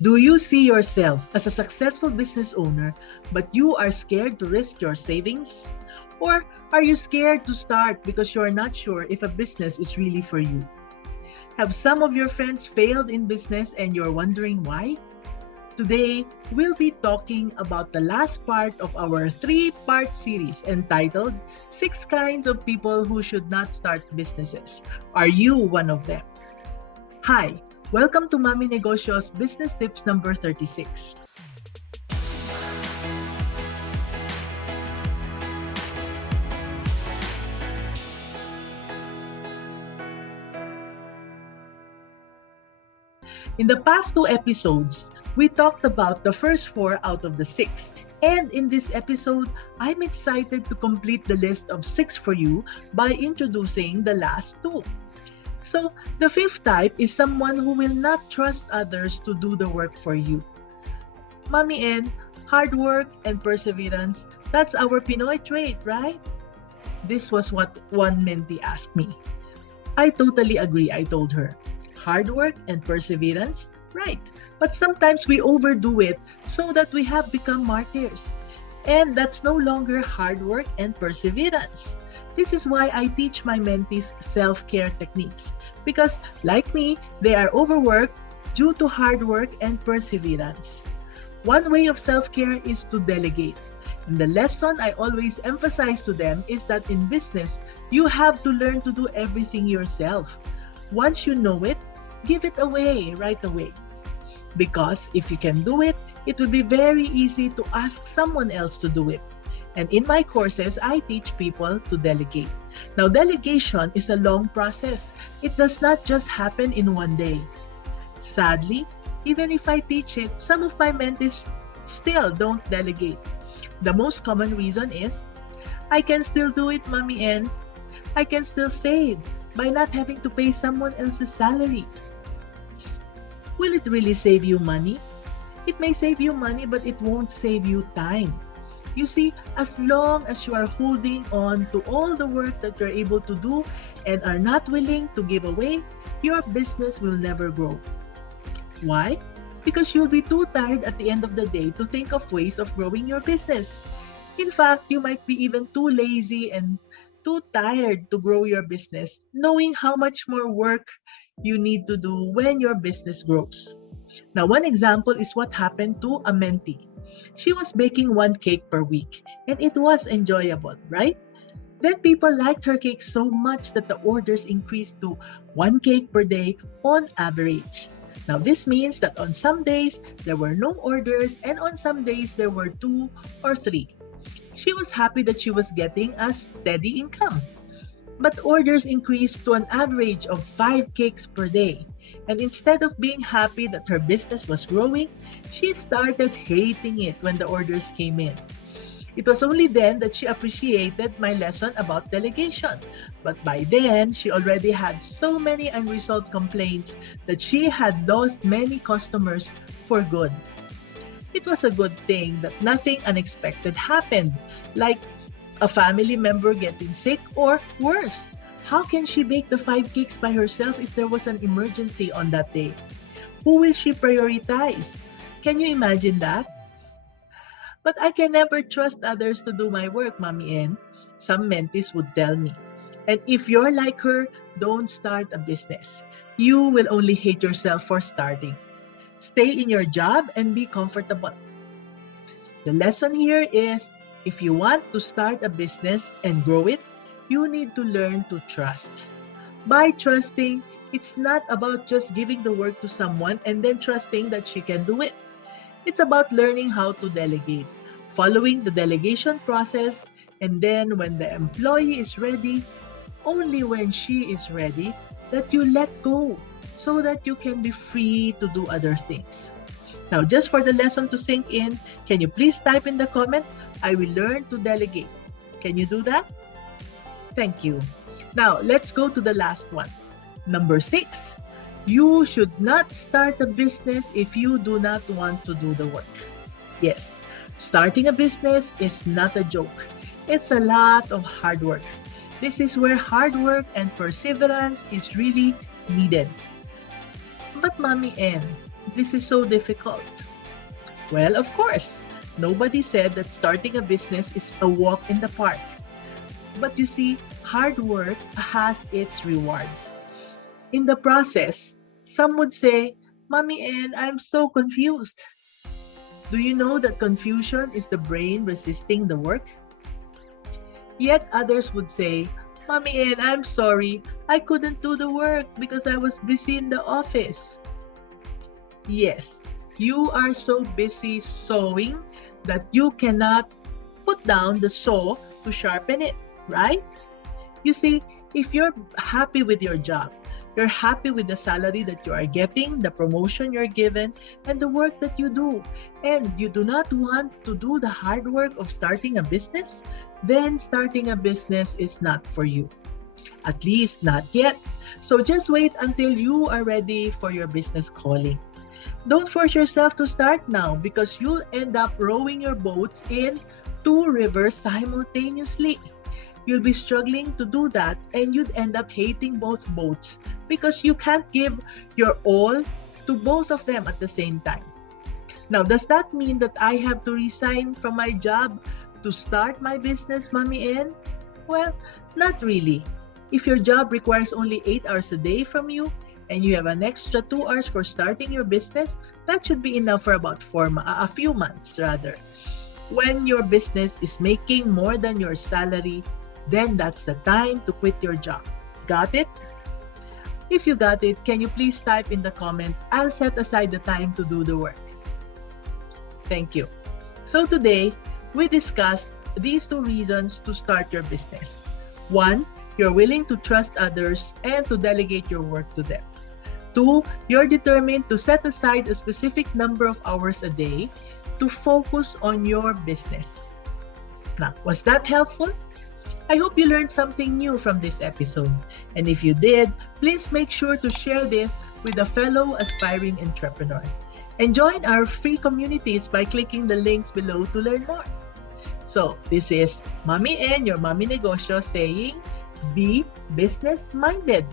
Do you see yourself as a successful business owner, but you are scared to risk your savings? Or are you scared to start because you are not sure if a business is really for you? Have some of your friends failed in business and you're wondering why? Today, we'll be talking about the last part of our three-part series entitled Six Kinds of People Who Should Not Start Businesses. Are you one of them? Hi, welcome to Mami Negosyo's Business Tips number 36. In the past two episodes, we talked about the first four out of the six. And in this episode, I'm excited to complete the list of six for you by introducing the last two. So, the fifth type is someone who will not trust others to do the work for you. Mami N, hard work and perseverance, that's our Pinoy trait, right? This was what one mentee asked me. I totally agree, I told her. Hard work and perseverance? Right. But sometimes we overdo it so that we have become martyrs. And that's no longer hard work and perseverance. This is why I teach my mentees self-care techniques. Because, like me, they are overworked due to hard work and perseverance. One way of self-care is to delegate. And the lesson I always emphasize to them is that in business, you have to learn to do everything yourself. Once you know it, give it away right away. Because if you can do it, it will be very easy to ask someone else to do it. And in my courses, I teach people to delegate. Now, delegation is a long process. It does not just happen in one day. Sadly, even if I teach it, some of my mentees still don't delegate. The most common reason is, I can still do it, Mommy N. I can still save by not having to pay someone else's salary. Will it really save you money? It may save you money, but it won't save you time. You see, as long as you are holding on to all the work that you're able to do and are not willing to give away, your business will never grow. Why? Because you'll be too tired at the end of the day to think of ways of growing your business. In fact, you might be even too lazy and too tired to grow your business, knowing how much more work you need to do when your business grows. Now, one example is what happened to a mentee. She was baking one cake per week, and it was enjoyable, right? Then people liked her cake so much that the orders increased to one cake per day on average. Now, this means that on some days, there were no orders, and on some days, there were two or three. She was happy that she was getting a steady income. But orders increased to an average of 5 cakes per day. And instead of being happy that her business was growing, she started hating it when the orders came in. It was only then that she appreciated my lesson about delegation. But by then, she already had so many unresolved complaints that she had lost many customers for good. It was a good thing that nothing unexpected happened, like a family member getting sick, or worse, how can she bake the 5 cakes by herself if there was an emergency on that day? Who will she prioritize? Can you imagine that? But I can never trust others to do my work, Mommy N. Some mentees would tell me. And if you're like her, don't start a business. You will only hate yourself for starting. Stay in your job and be comfortable. The lesson here is, if you want to start a business and grow it, you need to learn to trust. By trusting, it's not about just giving the work to someone and then trusting that she can do it. It's about learning how to delegate, following the delegation process, and then when the employee is ready, only when she is ready, that you let go so that you can be free to do other things. Now, just for the lesson to sink in, can you please type in the comment, I will learn to delegate. Can you do that? Thank you. Now, let's go to the last one. Number 6, you should not start a business if you do not want to do the work. Yes, starting a business is not a joke. It's a lot of hard work. This is where hard work and perseverance is really needed. But Mommy N, this is so difficult? Well, of course, nobody said that starting a business is a walk in the park. But you see, hard work has its rewards. In the process, some would say, Mommy Ann, I'm so confused. Do you know that confusion is the brain resisting the work? Yet others would say, Mommy Ann, I'm sorry, I couldn't do the work because I was busy in the office. Yes, you are so busy sewing that you cannot put down the saw to sharpen it, right? You see, if you're happy with your job, you're happy with the salary that you are getting, the promotion you're given, and the work that you do, and you do not want to do the hard work of starting a business, then starting a business is not for you. At least not yet. So just wait until you are ready for your business calling. Don't force yourself to start now because you'll end up rowing your boats in two rivers simultaneously. You'll be struggling to do that and you'd end up hating both boats because you can't give your all to both of them at the same time. Now, does that mean that I have to resign from my job to start my business, Mommy Ann? Well, not really. If your job requires only 8 hours a day from you and you have an extra 2 hours for starting your business, that should be enough for about a few months rather. When your business is making more than your salary, then that's the time to quit your job. Got it? If you got it, can you please type in the comment, I'll set aside the time to do the work. Thank you. So today, we discussed these two reasons to start your business. One, you're willing to trust others and to delegate your work to them. Two, you're determined to set aside a specific number of hours a day to focus on your business. Now, was that helpful? I hope you learned something new from this episode. And if you did, please make sure to share this with a fellow aspiring entrepreneur. And join our free communities by clicking the links below to learn more. So, this is Mommy Ann, your Mommy Negosyo, saying, be business-minded.